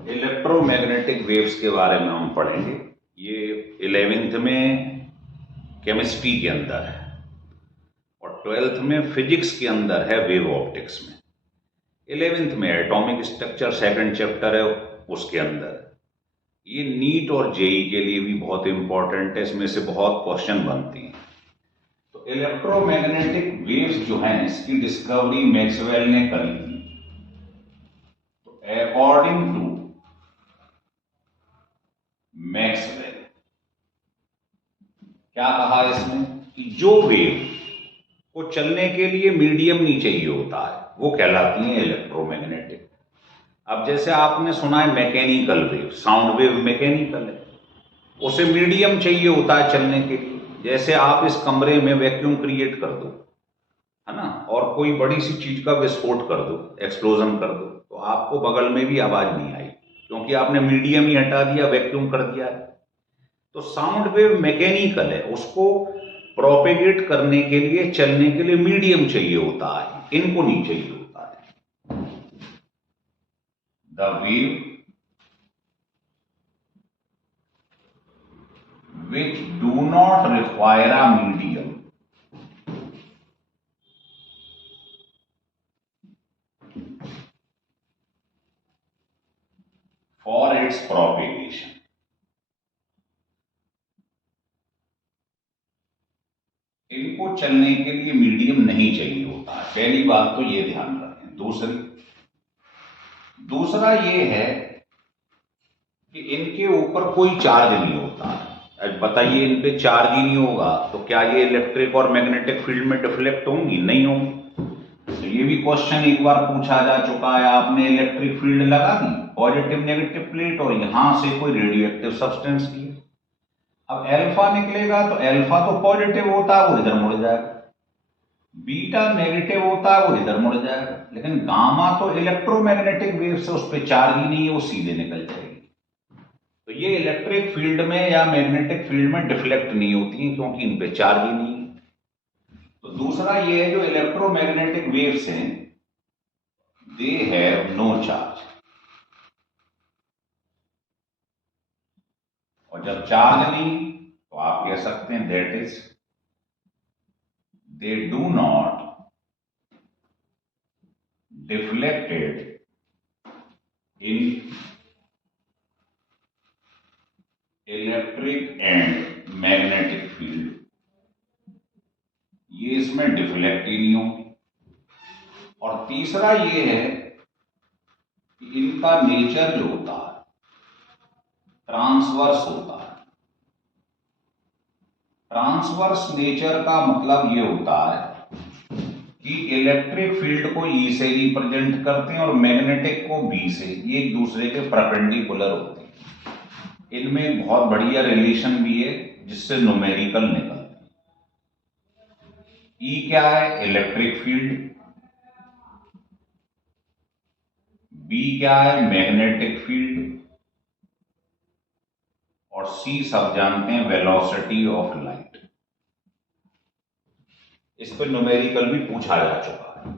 Electromagnetic waves के बारे में हम पढ़ेंगे। ये 11th में केमिस्ट्री के अंदर है और 12th में फिजिक्स के अंदर है, वेव ऑप्टिक्स में। 11th में एटॉमिक स्ट्रक्चर सेकंड चैप्टर है, उसके अंदर। ये नीट और जेई के लिए भी बहुत इंपॉर्टेंट है, इसमें से बहुत क्वेश्चन बनते हैं। तो इलेक्ट्रोमैग्नेटिक वेव्स जो हैं, इसकी डिस्कवरी मैक्सवेल ने करी थी। तो अकॉर्डिंग टू मैक्सवेल क्या कहा इसमें कि जो वेव को चलने के लिए मीडियम नहीं चाहिए होता है, वो कहलाती है इलेक्ट्रोमैग्नेटिक। अब जैसे आपने सुना है mechanical wave, sound wave mechanical है, उसे मीडियम चाहिए होता है चलने के लिए। जैसे आप इस कमरे में वैक्यूम क्रिएट कर दो, है ना, और कोई बड़ी सी चीज का विस्फोट कर दो, एक्सप्लोजन कर दो, तो आपको बगल में भी आवाज नहीं आई, क्योंकि आपने मीडियम ही हटा दिया, वैक्यूम कर दिया है। तो साउंड वेव मैकेनिकल है, उसको प्रोपेगेट करने के लिए, चलने के लिए मीडियम चाहिए होता है, इनको नहीं चाहिए होता है। The wave which do not require a medium for its propagation। इनको चलने के लिए मीडियम नहीं चाहिए होता है, पहली बात तो ये ध्यान रखें। दूसरा ये है कि इनके ऊपर कोई चार्ज नहीं होता है। अब बताइए, इन पे चार्ज ही नहीं होगा तो क्या ये इलेक्ट्रिक और मैग्नेटिक फील्ड में डिफ्लेक्ट होंगी? नहीं होंगी। तो ये भी क्वेश्चन एक बार पूछा जा चुका है। आपने इलेक्ट्रिक फील्ड लगा दी, पॉजिटिव नेगेटिव प्लेट, और यहां से कोई रेडियोएक्टिव सब्सटेंस की, अब एल्फा निकलेगा तो एल्फा तो पॉजिटिव होता है, वो इधर मुड़ जाएगा। बीटा नेगेटिव होता है, वो इधर मुड़ जाएगा। लेकिन गामा तो इलेक्ट्रोमैग्नेटिक वेव से, उस पर चार्ज ही नहीं है, वो सीधे निकल जाएगी। तो ये इलेक्ट्रिक फील्ड में या मैग्नेटिक फील्ड में डिफ्लेक्ट नहीं होती है, क्योंकि इन पे चार्ज ही नहीं है। तो दूसरा ये है, जो इलेक्ट्रोमैग्नेटिक वेव्स हैं, दे हैव नो चार्ज। और जब चार्ज नहीं, तो आप कह सकते हैं that is they do not deflected in electric and magnetic field. ये इसमें डिफ्लेक्ट ही नहीं होगी। और तीसरा ये है कि इनका नेचर जो होता है, ट्रांसवर्स होता है। ट्रांसवर्स नेचर का मतलब ये होता है कि इलेक्ट्रिक फील्ड को ई से रिप्रेजेंट करते हैं और मैग्नेटिक को बी से। ये एक दूसरे के परपेंडिकुलर होते हैं। इनमें बहुत बढ़िया रिलेशन भी है, जिससे न्यूमेरिकल निकलते हैं। ई क्या है? Electric field. बी क्या है? Magnetic field. और सी सब जानते हैं, वेलोसिटी ऑफ लाइट। इस पर न्यूमेरिकल भी पूछा जा चुका है,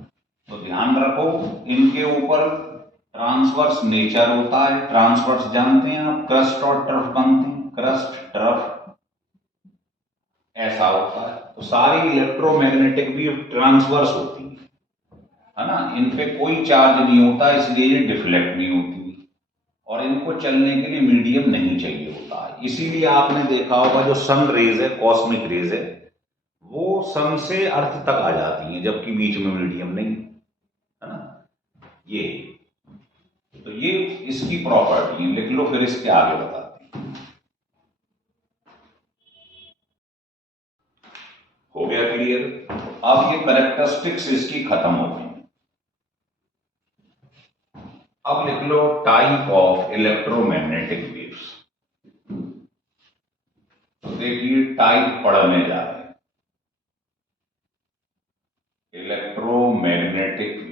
तो ध्यान रखो। इनके ऊपर ट्रांसवर्स नेचर होता है। ट्रांसवर्स जानते हैं आप, क्रस्ट और टर्फ बनते हैं, क्रस्ट टर्फ ऐसा होता है। तो सारी इलेक्ट्रोमैग्नेटिक भी ट्रांसवर्स होती है ना, इन पे कोई चार्ज नहीं होता, इसलिए ये डिफ्लेक्ट नहीं होती। और इनको चलने के लिए मीडियम नहीं चाहिए होता है। इसीलिए आपने देखा होगा, जो सन रेज है, कॉस्मिक रेज है, वो सन से अर्थ तक आ जाती हैं, जबकि बीच में मीडियम नहीं, है ना। ये तो ये इसकी प्रॉपर्टी है। लिख लो, फिर इसके आगे बताते हैं। हो गया क्लियर? अब ये कैरेक्टरिस्टिक्स इसकी खत्म हो गई। अब लिख लो टाइप ऑफ इलेक्ट्रोमैग्नेटिक वेव्स। तो देखिए, टाइप पढ़ने जा रहे हैं, इलेक्ट्रोमैग्नेटिक वेव।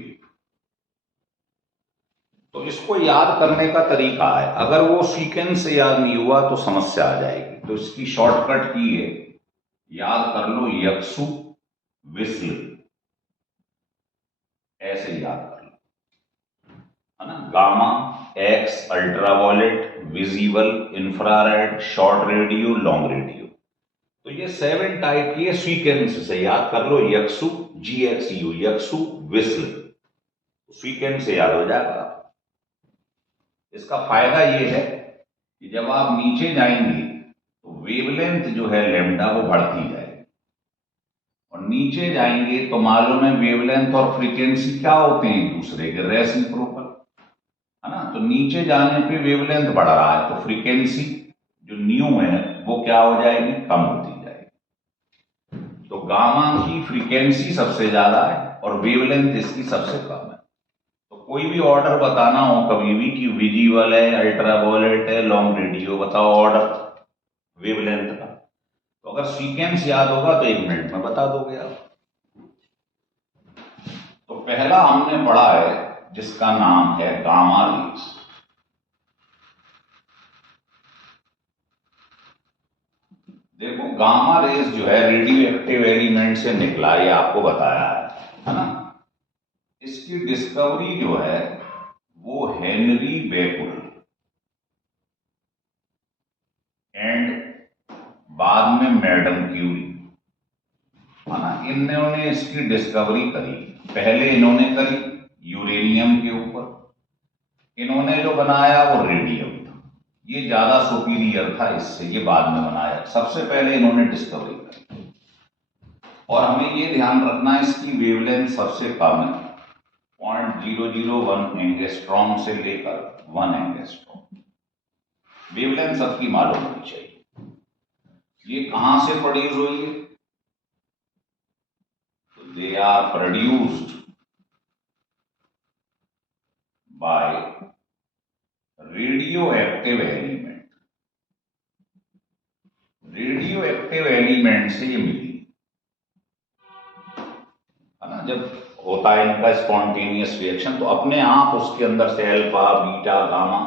तो इसको याद करने का तरीका है, अगर वो सीक्वेंस से याद नहीं हुआ तो समस्या आ जाएगी। तो इसकी शॉर्टकट की है, याद कर लो, यक्षु विस्ल, ऐसे याद कर लो, है ना। Gamma x ultraviolet, visible, infrared, short radio, long radio. तो ये 7 टाइप की सीक्वेंस से याद कर लो, यक्षु, GXU, यक्षु, विस्ल, सीक्वेंस से याद हो जाएगा। इसका फायदा ये है कि जब आप नीचे जाएंगे तो वेवलेंथ जो है लैम्डा वो बढ़ती जाएगी, और नीचे जाएंगे तो मालूम है वेवलेंथ और फ्रीक्वेंसी क्या होते हैं, एक दूसरे के रेसिप्रोकल, है ना। तो नीचे जाने पे वेवलेंथ बढ़ रहा है तो फ्रीक्वेंसी जो न्यू है वो क्या हो जाएगी, कम होती जाएगी। तो गामा की फ्रीक्वेंसी सबसे ज्यादा है और वेवलेंथ इसकी सबसे कम है। तो कोई भी ऑर्डर बताना हो कभी भी कि विजिबल है, अल्ट्रावायलेट है, लॉन्ग रेडियो, बताओ ऑर्डर वेवलेंथ का। तो अगर सीक्वेंस याद होगा तो 1 मिनट में बता दोगे आप। तो पहला हमने पढ़ा है जिसका नाम है गामा रेज। देखो गामा रेज जो है रेडियो एक्टिव एलिमेंट से निकला, ये आपको बताया है ना। इसकी डिस्कवरी जो है वो हेनरी बेकुल एंड बाद में मैडम क्यूरी, है ना, इन्होंने इसकी डिस्कवरी करी। पहले इन्होंने करी यूरेनियम के ऊपर, इन्होंने जो बनाया वो रेडियम था, ये ज्यादा सुपीरियर था इससे, ये बाद में बनाया। सबसे पहले इन्होंने डिस्कवरी करी, और हमें ये ध्यान रखना है इसकी वेवलेंथ सबसे कम है, 0.001 एंगस्ट्रॉम से लेकर 1 एंगस्ट्रॉम। वेवलेंथ सबकी मालूम होनी चाहिए। ये कहां से प्रोड्यूस हुई है, तो they are produced by radioactive element. Radioactive element से ये मिली, है ना। जब होता है इनका स्पॉन्टेनियस रिएक्शन तो अपने आप उसके अंदर से अल्फा, बीटा, गामा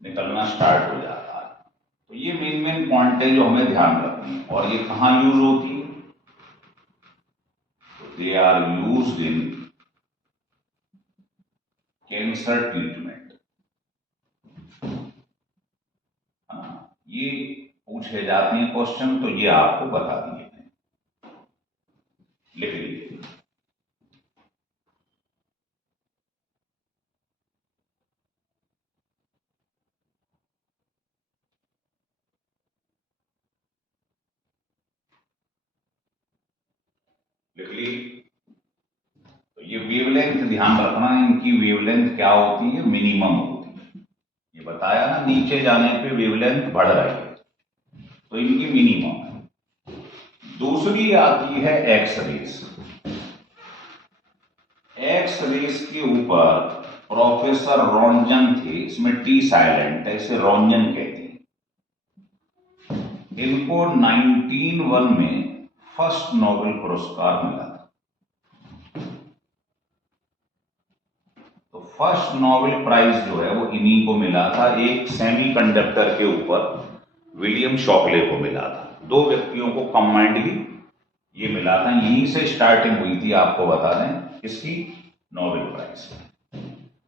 निकलना स्टार्ट हो जाता है। तो ये मेन पॉइंट है जो हमें ध्यान रखनी है। और ये कहां यूज होती है, तो they are used in cancer treatment. ये पूछे जाते हैं क्वेश्चन, तो ये आपको बता दिए हैं, लिख लीजिए। लिख ली। तो ये वेवलेंथ ध्यान रखना है, इनकी वेवलेंथ क्या होती है, मिनिमम होती है। ये बताया ना, नीचे जाने पे वेवलेंथ बढ़ रही है तो इनकी मिनिमम है। दूसरी आती है एक्स रेस। एक्स रेस के ऊपर प्रोफेसर रोंजन थे, इसमें टी साइलेंट है, इसे रोंजन कहते हैं। इनको 1901 में फर्स्ट नोबेल पुरस्कार मिला था। तो फर्स्ट नोबेल प्राइज जो है वो इन्हीं को मिला था। एक सेमीकंडक्टर के ऊपर विलियम शॉकले को मिला था। 2 व्यक्तियों को कंबाइंडली ये मिला था। यहीं से स्टार्टिंग हुई थी, आपको बता दें, इसकी नोबेल प्राइज।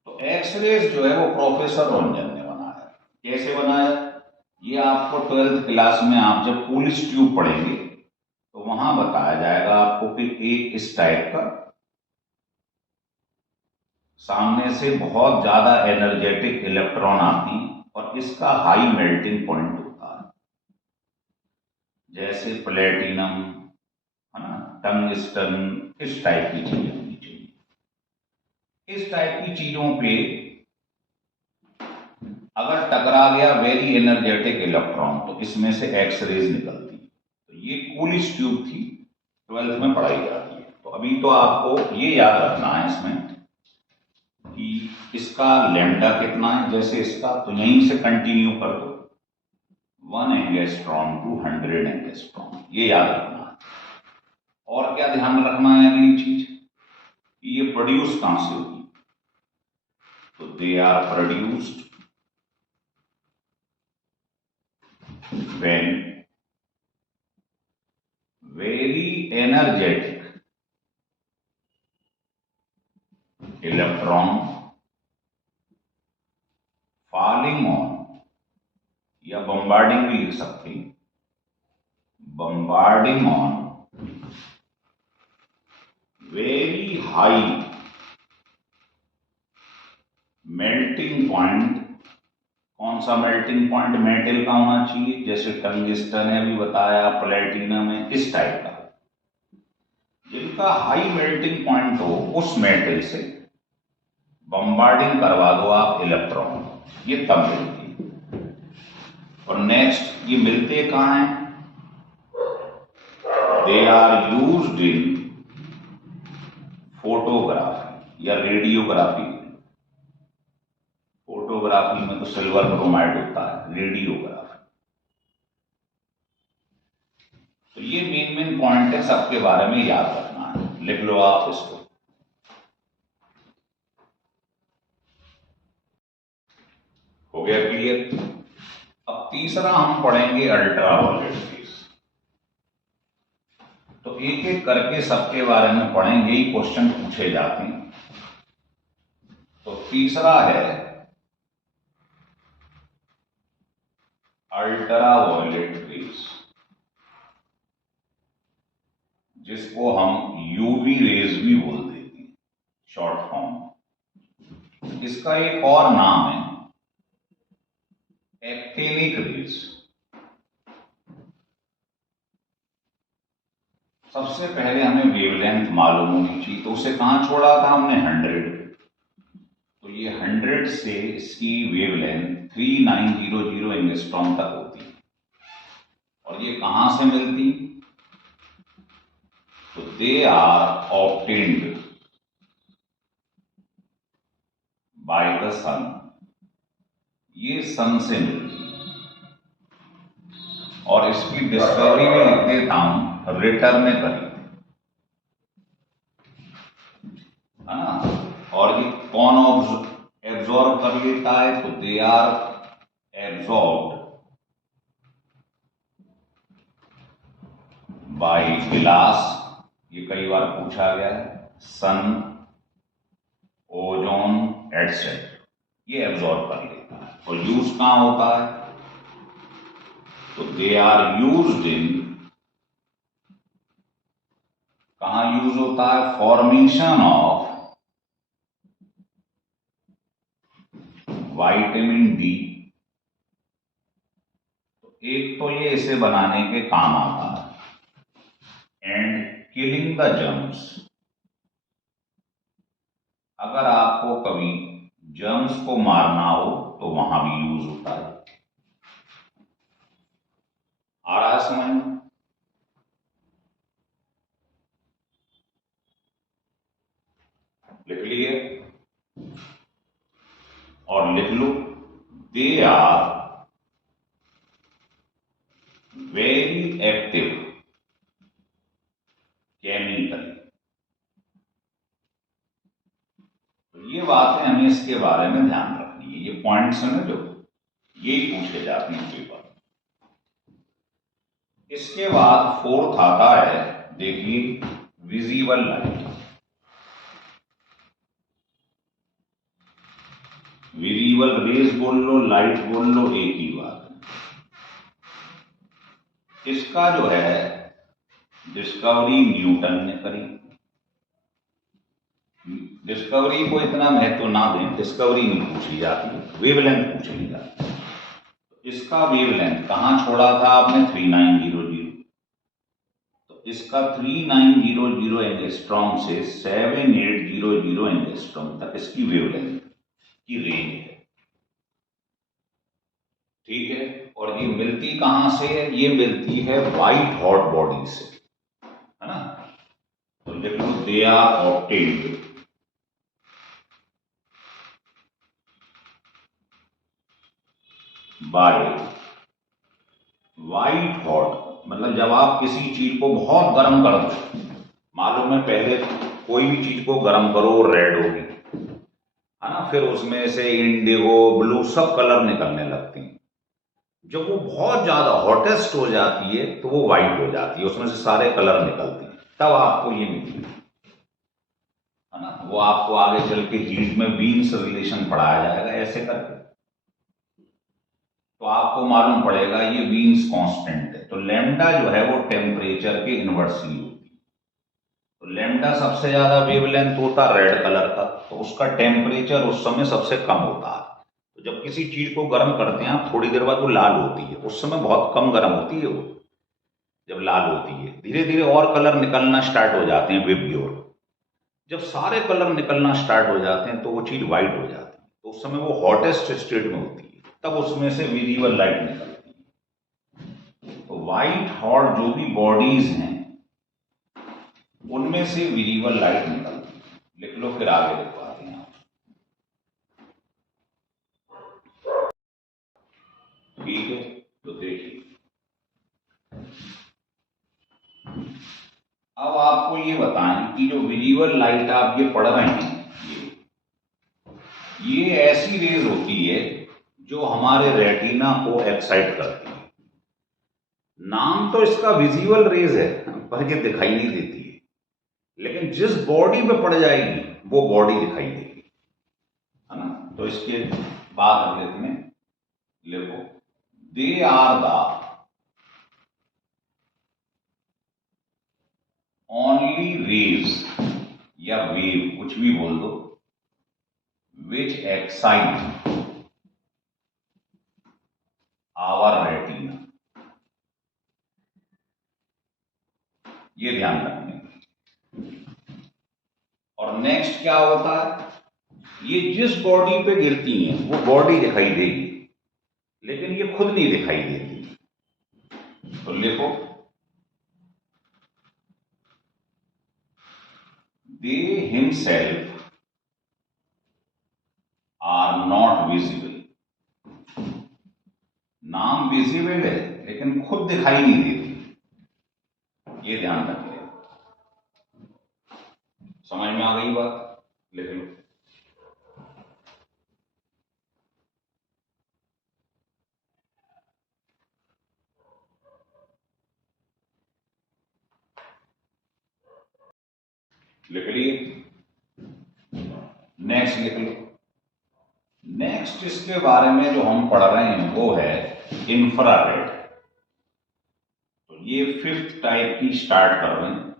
तो एक्सरेज जो है वो प्रोफेसर रोंजन ने बनाया। कैसे बनाया, ये आपको 12th क्लास में आप जब कूलिश ट्यूब पढ़ेंगे तो वहां बताया जाएगा आपको कि एक इस टाइप का सामने से बहुत ज्यादा एनर्जेटिक इलेक्ट्रॉन आती और इसका हाई मेल्टिंग पॉइंट होता है, जैसे प्लेटिनम, है ना, टंगस्टन, इस टाइप की चीजें होनी चाहिए। इस टाइप की चीजों पे अगर टकरा गया वेरी एनर्जेटिक इलेक्ट्रॉन तो इसमें से एक्स रेज निकलती। तो ये कूलिश ट्यूब थी, 12th में पढ़ाई जाती है। तो अभी तो आपको ये याद रखना है इसमें कि इसका लैम्डा कितना है, जैसे इसका, तो यहीं से कंटिन्यू कर दो 1 एंगस्ट्रॉम टू 100 एंगस्ट्रॉम, ये याद रखना है। और क्या ध्यान रखना है अगली चीज, ये प्रोड्यूस कहां से होगी, तो they are produced when very energetic electron falling on या बम्बार्डिंग भी लिख सकते हैं, bombarding on very high melting point. कौन सा मेल्टिंग पॉइंट? मेटल का होना चाहिए, जैसे टंगिस्टन है अभी बताया, प्लेटिनम है, इस टाइप का जिनका हाई मेल्टिंग पॉइंट हो, उस मेटल से बम्बार्डिंग करवा दो आप इलेक्ट्रॉन, ये तब मिलती है। और नेक्स्ट ये मिलते कहां हैं? They are used in photography या रेडियोग्राफी। फोटोग्राफी में तो सिल्वर ब्रोमाइड होता है, रेडियोग्राफी। तो ये मेन पॉइंट है, सबके बारे में याद रखना है, लिख लो आप इसको। हो गया क्लियर? अब तीसरा हम पढ़ेंगे अल्ट्रावायलेट रेज। तो एक एक करके सबके बारे में पढ़ेंगे, ही क्वेश्चन पूछे जाते हैं। तो तीसरा है अल्ट्रावायलेट रेज, जिसको हम यूवी रेज भी बोल देते हैं, शॉर्ट फॉर्म। इसका एक और नाम है एक्टिनिक रेज। सबसे पहले हमें वेवलेंथ मालूम होनी चाहिए, तो उसे कहां छोड़ा था हमने? 100। तो ये 100 से इसकी वेवलेंथ 3900 एंगस्ट्रॉम तक होती है। और ये कहां से मिलती? तो they are obtained by the sun. ये सन से मिलती है। और इसकी डिस्कवरी में लिख देता हूं, रिटर ने करी, है ना। और ये कौन एब्जॉर्ब कर लेता है? तो they are absorbed by glass. ये कई बार पूछा गया है, सन, ओजोन एटसेट्रा, ये एब्जॉर्ब कर लेता है। और यूज कहां होता है? तो दे आर यूज्ड इन, कहां यूज होता है? Formation of vitamin D. तो एक तो ये इसे बनाने के काम आता है, एंड किलिंग द जर्म्स। अगर आपको कभी जर्म्स को मारना हो तो वहां भी यूज होता है। आ रहा है समझ में? लिख लिए? और लिख लो, they are very active chemical. तो ये बातें हमें इसके बारे में ध्यान रखनी है, ये पॉइंट्स हैं जो यही पूछे जाते हैं पेपर। इसके बाद फोर्थ आता है, देखिए, विजिबल लाइट। विजिबल रेज बोल लो, लाइट बोल लो, एक ही बात। इसका जो है डिस्कवरी न्यूटन ने करी। डिस्कवरी को इतना महत्व ना दें, डिस्कवरी नहीं पूछी जाती, वेवलेंथ पूछ ली जाती। इसका वेवलेंथ कहां छोड़ा था आपने? 3900। तो इसका 3900 एंगस्ट्रॉम से 7800 एंगस्ट्रॉम तक इसकी वेवलेंथ की रेंज है। ठीक है। और ये मिलती कहां से है? ये मिलती है व्हाइट हॉट बॉडी से, है ना। तो लिख लो, they are obtained by white hot. मतलब जब आप किसी चीज को बहुत गर्म कर दो, मालूम है पहले कोई भी चीज को गर्म करो रेड होगी, है ना, फिर उसमें से इंडिगो, ब्लू सब कलर निकलने लगते हैं। जब वो बहुत ज्यादा हॉटेस्ट हो जाती है तो वो व्हाइट हो जाती है, उसमें से सारे कलर निकलते हैं, तब आपको ये मिलती है ना। वो आपको आगे चल के हीट में वीन्स रिलेशन पढ़ाया जाएगा, ऐसे करके। तो आपको मालूम पड़ेगा ये वीन्स कांस्टेंट है, तो लैम्डा जो है वो टेम्परेचर के इनवर्सली होती है। तो लैम्डा सबसे ज्यादा वेवलेंथ होता रेड कलर का, तो उसका टेम्परेचर उस समय सबसे कम होता है। तो जब किसी चीज को गर्म करते हैं थोड़ी देर बाद वो लाल होती है, उस समय बहुत कम गर्म होती है वो, जब लाल होती है धीरे धीरे और कलर निकलना स्टार्ट हो जाते हैं विब्योर। जब सारे कलर निकलना स्टार्ट हो जाते हैं तो वो चीज व्हाइट हो जाती है, तो उस समय वो हॉटेस्ट स्टेट में होती है, तब उसमें से विजिबल लाइट निकलती है। तो व्हाइट हॉट जो भी बॉडीज हैं उनमें से विजिबल लाइट निकलती है। लिख लो फिर आगे लिखवाते हैं। ठीक है, तो देखिए अब आपको ये बताएं कि जो विजिबल लाइट आप ये पढ़ रहे हैं ये ऐसी रेज होती है जो हमारे रेटिना को एक्साइट करती है। नाम तो इसका विजिबल रेज है पर ये दिखाई नहीं देती है, लेकिन जिस बॉडी पे पड़ जाएगी वो बॉडी दिखाई देगी, है ना। तो इसके बाद अगले में लिखो they are the only rays या वेव कुछ भी बोल दो विच एक्साइट आवर रेटिना। ये ध्यान रखने। और नेक्स्ट क्या होता है, ये जिस बॉडी पे गिरती हैं वो बॉडी दिखाई देगी लेकिन ये खुद नहीं दिखाई देती। तो लिखो दे हिमसेल्फ आर नॉट विजिबल। नाम विजिबल है लेकिन खुद दिखाई नहीं देती, ये ध्यान रखिए। समझ में आ गई बात, लिख लो। लिख लिए, नेक्स्ट लिख लो। नेक्स्ट इसके बारे में जो हम पढ़ रहे हैं वो है इंफ्रारेड। तो ये 5th टाइप की स्टार्ट कर रहे हैं,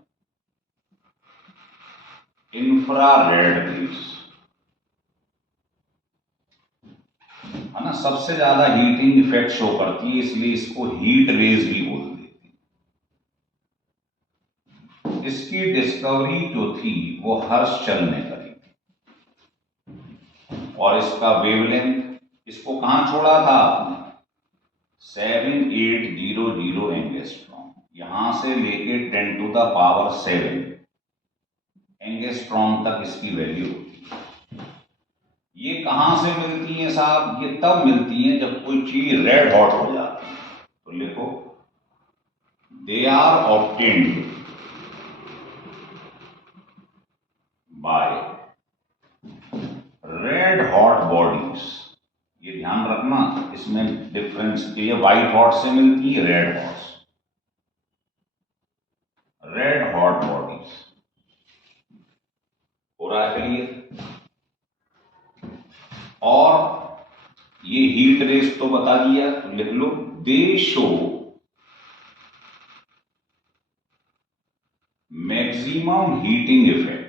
इंफ्रारेड रेज, है ना। सबसे ज्यादा हीटिंग इफेक्ट शो करती है इसलिए इसको हीट रेज भी बोल देते हैं। इसकी डिस्कवरी जो थी वो हर्शचल ने करी और इसका वेवलेंथ, इसको कहां छोड़ा था आपने, 7800 एंगस्ट्रॉम, यहां से लेके 10⁻⁷ एंगस्ट्रॉम तक इसकी वैल्यू होती है। ये कहां से मिलती है साहब, ये तब मिलती है जब कोई चीज रेड हॉट हो जाती है। तो लिखो they are obtained by red hot bodies. ये ध्यान रखना, इसमें डिफरेंस, ये व्हाइट हॉट से मिलती है red hot, red hot bodies. हो रहा है क्लियर। और ये हीट रेस तो बता दिया, लिख लो they show maximum heating effect.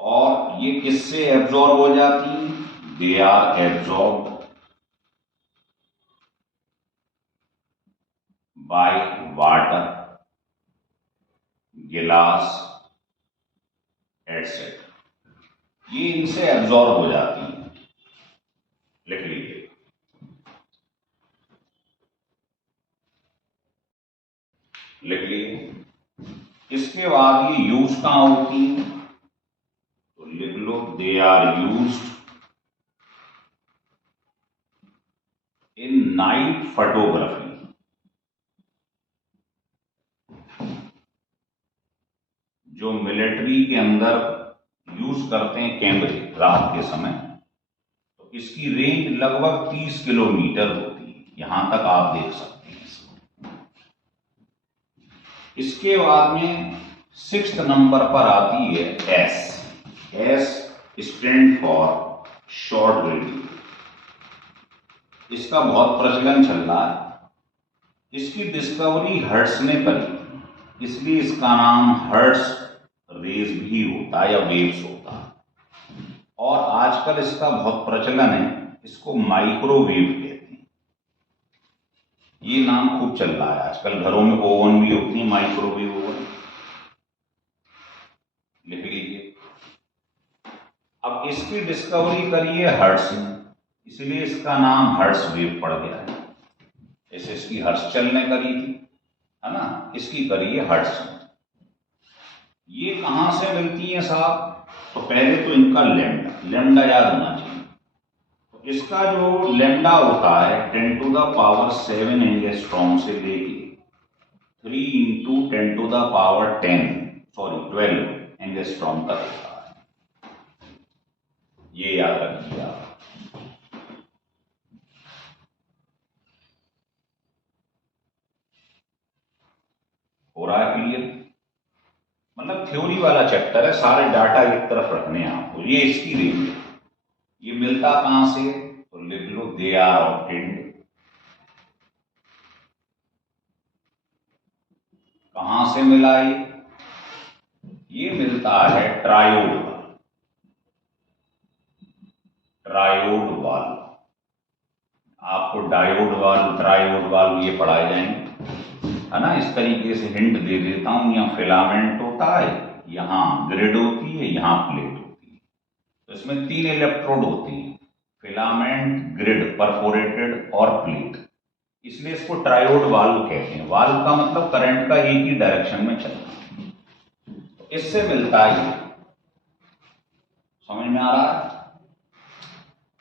और ये किससे एब्जॉर्ब हो जाती है, they are absorb by water, glass etcetera. ये इनसे एब्जॉर्ब हो जाती है, लिख लीजिए। लिख लीजिए। इसके बाद ये यूज कहां होती है, तो लिख लो they are used in night photography. जो मिलिट्री के अंदर यूज करते हैं कैमरे रात के समय, तो इसकी रेंज लगभग 30 किलोमीटर होती है, यहां तक आप देख सकते हैं इसको। इसके बाद में 6th नंबर पर आती है S. S stand for short radio. इसका बहुत प्रचलन चल रहा है। इसकी डिस्कवरी हर्ट्ज ने करी, इसलिए इसका नाम हर्ट्ज रेज भी होता है या वेव्स होता है। और आजकल इसका बहुत प्रचलन है, इसको माइक्रोवेव कहते हैं। ये नाम खूब चल रहा है आजकल। घरों में ओवन भी होती है, माइक्रोवेव ओवन, लिख लीजिए। अब इसकी डिस्कवरी करी है हर्ट्ज ने, इसलिए इसका नाम हर्ट्ज वेव पड़ गया है। जैसे इसकी हर्ट्ज ने करी थी, है ना, इसकी करी है हर्ट्ज। ये कहां से मिलती है साहब? तो पहले तो इनका लैम्डा याद होना चाहिए। तो इसका जो लैम्डा होता है 10⁻⁷ एंगस्ट्रॉम से लेके 3 × 10⁻12 एंगस्ट्रॉम तक होता है। ये याद रखिए आप। हो रहा है क्लियर? मतलब थ्योरी वाला चैप्टर है, सारे डाटा एक तरफ रखने हैं आपको। ये इसकी रेंज है। ये मिलता कहां से? तो लिख लो, दे आर ऑब्टेन्ड। कहां से मिला ये मिलता है ट्रायोड वाल्व। आपको डायोड वाल्व, ट्रायोड वाल्व ये पढ़ाए जाएंगे, है ना। इस तरीके से हिंट दे देता हूं। यहाँ फिलामेंट होता है, यहाँ ग्रिड होती है, यहाँ प्लेट होती है। तो इसमें 3 इलेक्ट्रोड होती हैं, फिलामेंट, ग्रिड, परफोरेटेड और प्लेट। इसलिए इसको ट्रायोड वाल्व कहते हैं। वाल्व का मतलब करंट का एक ही डायरेक्शन में चलना। तो इससे मिलता है, समझ में आ रहा है?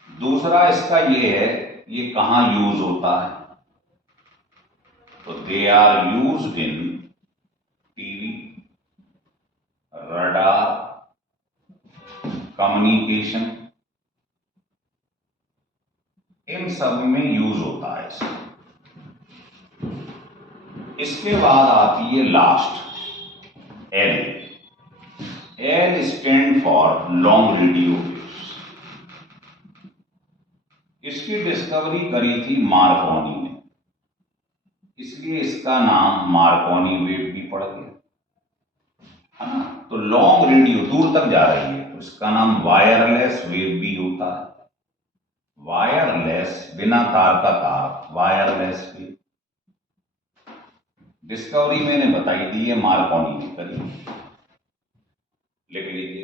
दूसरा इसका ये है, ये कहां यूज होता है? तो they are used in TV, radar, communication, इन सब में यूज होता है इसका। इसके बाद आती है last L stand for long radio waves. इसकी डिस्कवरी करी थी मार्कोनी ने, इसलिए इसका नाम मार्कोनी वेव भी पड़ गया, है ना। तो लॉन्ग रेडियो दूर तक जा रही है, तो इसका नाम वायरलेस वेव भी होता है। वायरलेस, बिना तार का तार, वायरलेस वेव। डिस्कवरी मैंने बताई दी है, मार्कोनी ने करी। लिख लीजिए।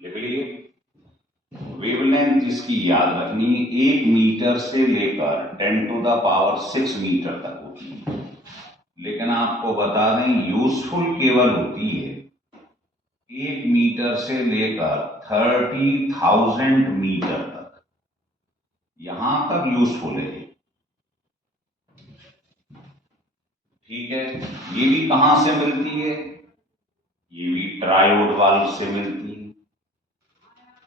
लिख लीजिए। वेवलेंथ इसकी याद रखनी है, 1 मीटर से लेकर 10⁻⁶ मीटर तक होती है। लेकिन आपको बता दें, यूजफुल केवल होती है 1 मीटर से लेकर 30,000 मीटर तक, यहां तक यूजफुल है। ठीक है। ये भी कहां से मिलती है? ये भी ट्रायोड वाल्व से मिलती है।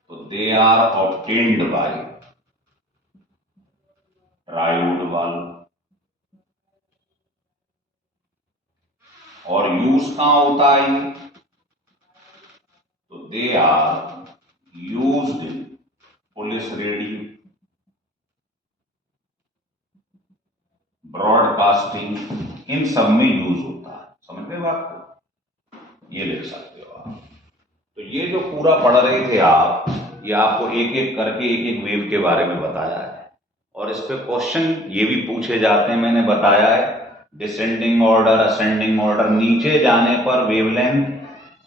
तो they are obtained by triode valve. और यूज कहां होता है? तो they are used in police radio, broadcasting, इन सब में यूज होता है। समझ गए बात को? ये लिख सकते हो आप। तो ये जो पूरा पढ़ रहे थे आप, ये आपको एक एक करके एक एक वेव के बारे में बताया है। और इस पे क्वेश्चन ये भी पूछे जाते हैं, मैंने बताया है। डिसेंडिंग ऑर्डर, असेंडिंग ऑर्डर, नीचे जाने पर वेवलेंथ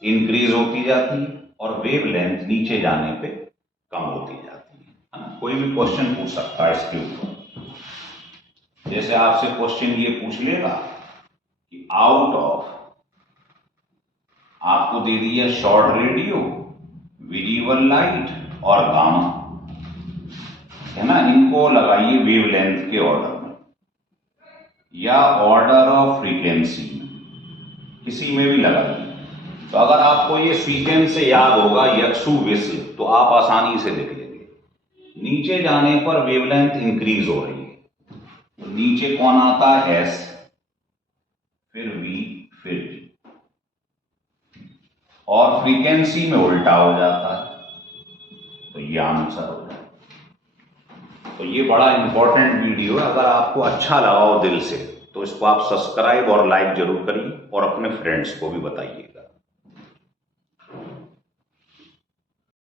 इंक्रीज होती जाती है और वेवलेंथ नीचे जाने पे कम होती जाती है ना। कोई भी क्वेश्चन पूछ सकता है इसके ऊपर। जैसे आपसे क्वेश्चन ये पूछ लेगा कि आउट ऑफ, आपको दे दिया शॉर्ट रेडियो, विजिबल लाइट और गामा, है ना, इनको लगाइए वेवलेंथ के ऑर्डर में या ऑर्डर ऑफ फ्रीक्वेंसी, किसी में भी लगाइए। तो अगर आपको ये सीक्वेंस से याद होगा यक्षु विश्व, तो आप आसानी से लिख लेंगे। नीचे जाने पर वेवलेंथ इंक्रीज हो रही है, तो नीचे कौन आता है? एस, फिर वी, फिर जी, और फ्रीक्वेंसी में उल्टा हो जाता है, तो ये आंसर हो जाए। तो ये बड़ा इंपॉर्टेंट वीडियो है, अगर आपको अच्छा लगा हो दिल से तो इसको आप सब्सक्राइब और लाइक जरूर करिए और अपने फ्रेंड्स को भी बताइए।